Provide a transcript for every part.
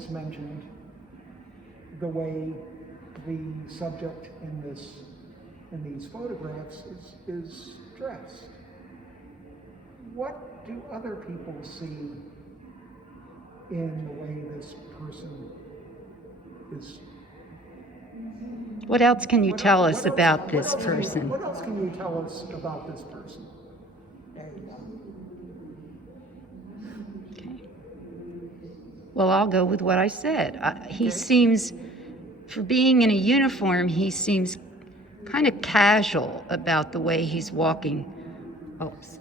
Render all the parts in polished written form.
just mentioned the way the subject in these photographs is dressed. What do other people see in the way this person is? What else can you tell us about this person? What else can you tell us about this person? There you go. Okay. Well, I'll go with what I said. He seems, for being in a uniform, he seems kind of casual about the way he's walking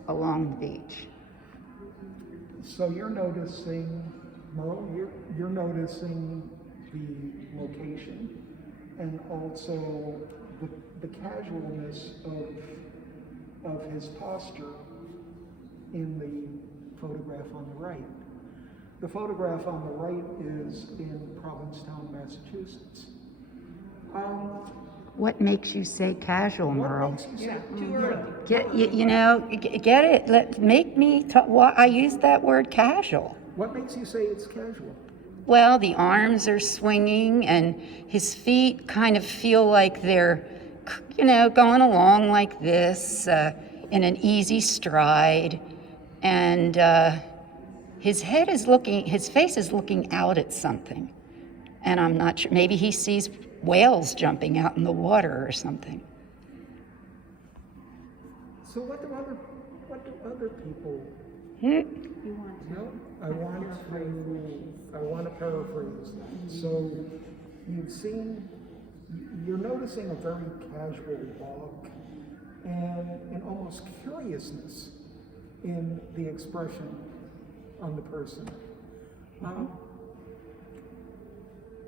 along the beach. So you're noticing, Merle, you're noticing the location and also the casualness of his posture in the photograph on the right. The photograph on the right is in Provincetown, Massachusetts. What makes you say casual, Merle? Too early. Get it. Make me talk. Well, I used that word casual. What makes you say it's casual? Well, the arms are swinging and his feet kind of feel like they're, going along like this in an easy stride. And his face is looking out at something. And I'm not sure, maybe he sees whales jumping out in the water or something. So what do other people? I want to paraphrase that. So you're noticing a very casual walk and almost curiousness in the expression on the person.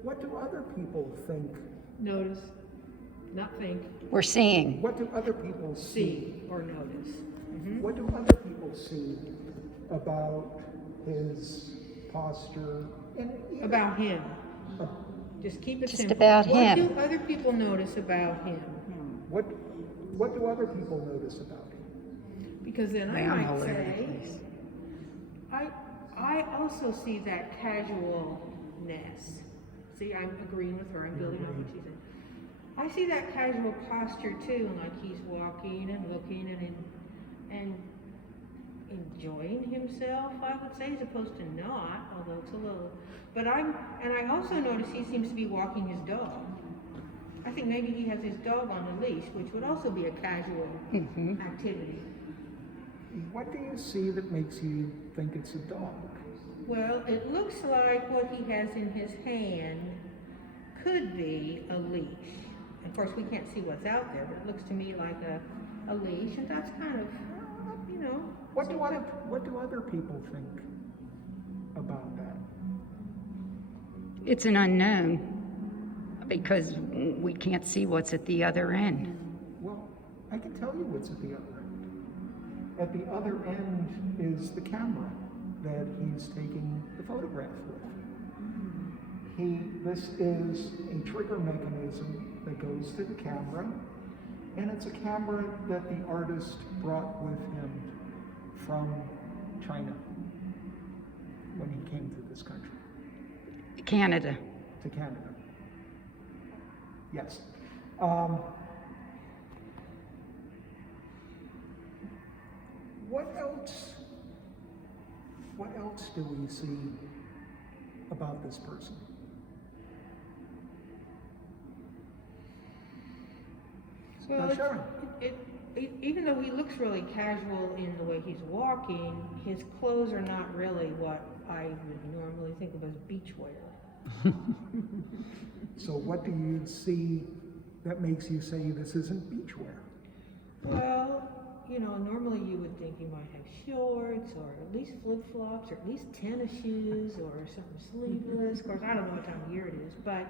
What do other people think? Notice, not think. We're seeing. What do other people see? Or notice. What do other people see about his posture? About him. Just keep it Just simple. about What him. do other people notice about him? What do other people notice about him? Because then I I'm all might over the say, place. I also see that casualness. See, I'm agreeing with her. I'm building on what she said. I see that casual posture too, like he's walking and looking and enjoying himself, I would say, as opposed to not, although it's a little. But I also notice he seems to be walking his dog. I think maybe he has his dog on a leash, which would also be a casual activity. What do you see that makes you think it's a dog? Well, it looks like what he has in his hand could be a leash. Of course, we can't see what's out there, but it looks to me like a leash, and that's kind of, What do other people think about that? It's an unknown because we can't see what's at the other end. Well, I can tell you what's at the other end. At the other end is the camera that he's taking the photograph with. This is a trigger mechanism that goes to the camera, and it's a camera that the artist brought with him from China when he came to this country. Canada. To Canada. Yes. What else do we see about this person? well, Sharon. even though he looks really casual in the way he's walking, his clothes are not really what I would normally think of as beachwear. So what do you see that makes you say this isn't beachwear? Well, normally you would think he might have shorts or at least flip-flops or at least tennis shoes or something sleeveless. Of course, I don't know what time of year it is, but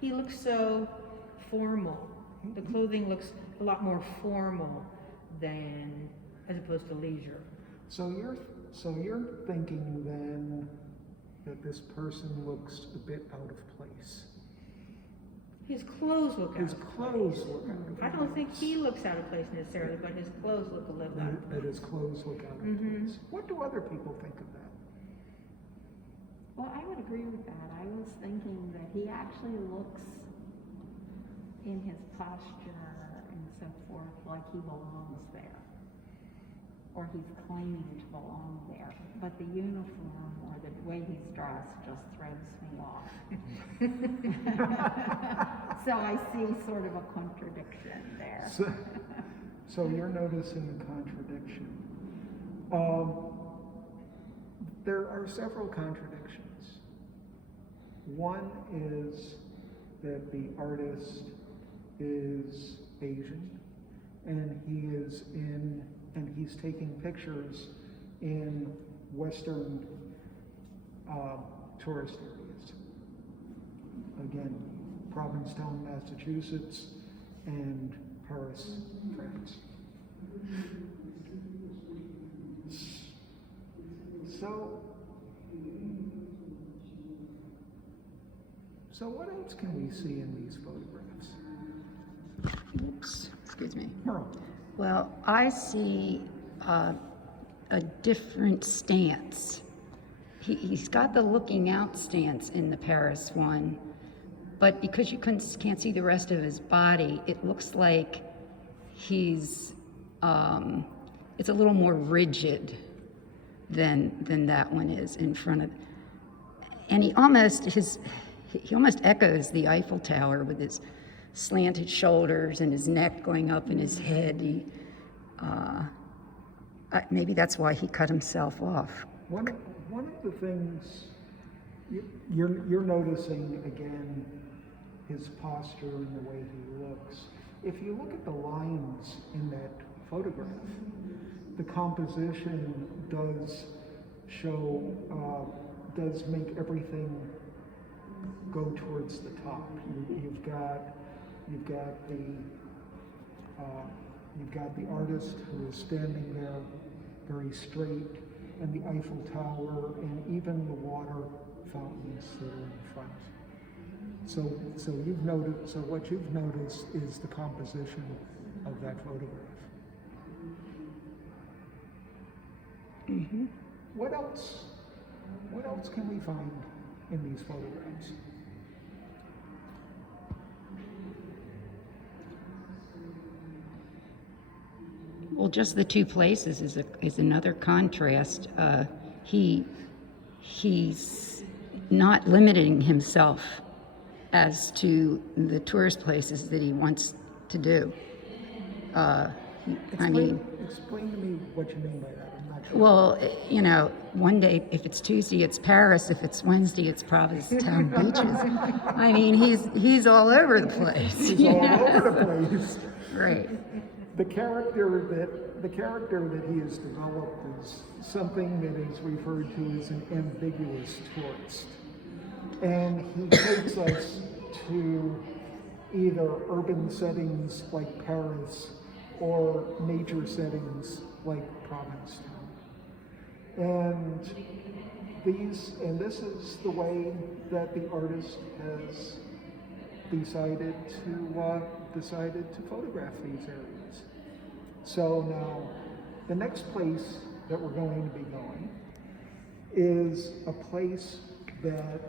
he looks so formal. The clothing looks a lot more formal than as opposed to leisure. So you're thinking then that this person looks a bit out of place. His clothes look out His of place. clothes look out of place. I don't think he looks out of place necessarily, but his clothes look a little out of place. That his clothes look out of place. What do other people think of that? Well, I would agree with that. I was he actually looks in his posture and so forth like he belongs there, or he's claiming to belong there. But the uniform or the way he's dressed just throws me off. So I see sort of a contradiction there. So you're noticing a contradiction. There are several contradictions. One is that the artist is Asian, and he's taking pictures in Western tourist areas. Again, Provincetown, Massachusetts, and Paris, France. So what else can we see in these photographs? Oops, excuse me. Merle. Well, I see a different stance. He's got the looking out stance in the Paris one, but because you can't see the rest of his body, it looks like it's a little more rigid than that one is in front of. And he almost echoes the Eiffel Tower with his slanted shoulders and his neck going up in his head. Maybe that's why he cut himself off. One of the things you're noticing again, his posture and the way he looks. If you look at the lines in that photograph, the composition does make everything go towards the top. You've got the artist who is standing there very straight, and the Eiffel Tower, and even the water fountains that are in front. So what you've noticed is the composition of that photograph. Mm-hmm. What else can we find in these photographs? Well, just the two places is another contrast. He's not limiting himself as to the tourist places that he wants to do. Explain to me what you mean by that. I'm not sure. Well, one day, if it's Tuesday, it's Paris. If it's Wednesday, it's Provincetown beaches. I mean, he's all over the place. He's all over the place. Right. The character that he has developed is something that is referred to as an ambiguous tourist. And he takes us to either urban settings like Paris or nature settings like Provincetown. And this is the way that the artist has decided to photograph these areas. So now, the next place that we're going to be going is a place that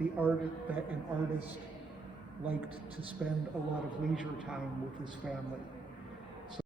an artist liked to spend a lot of leisure time with his family.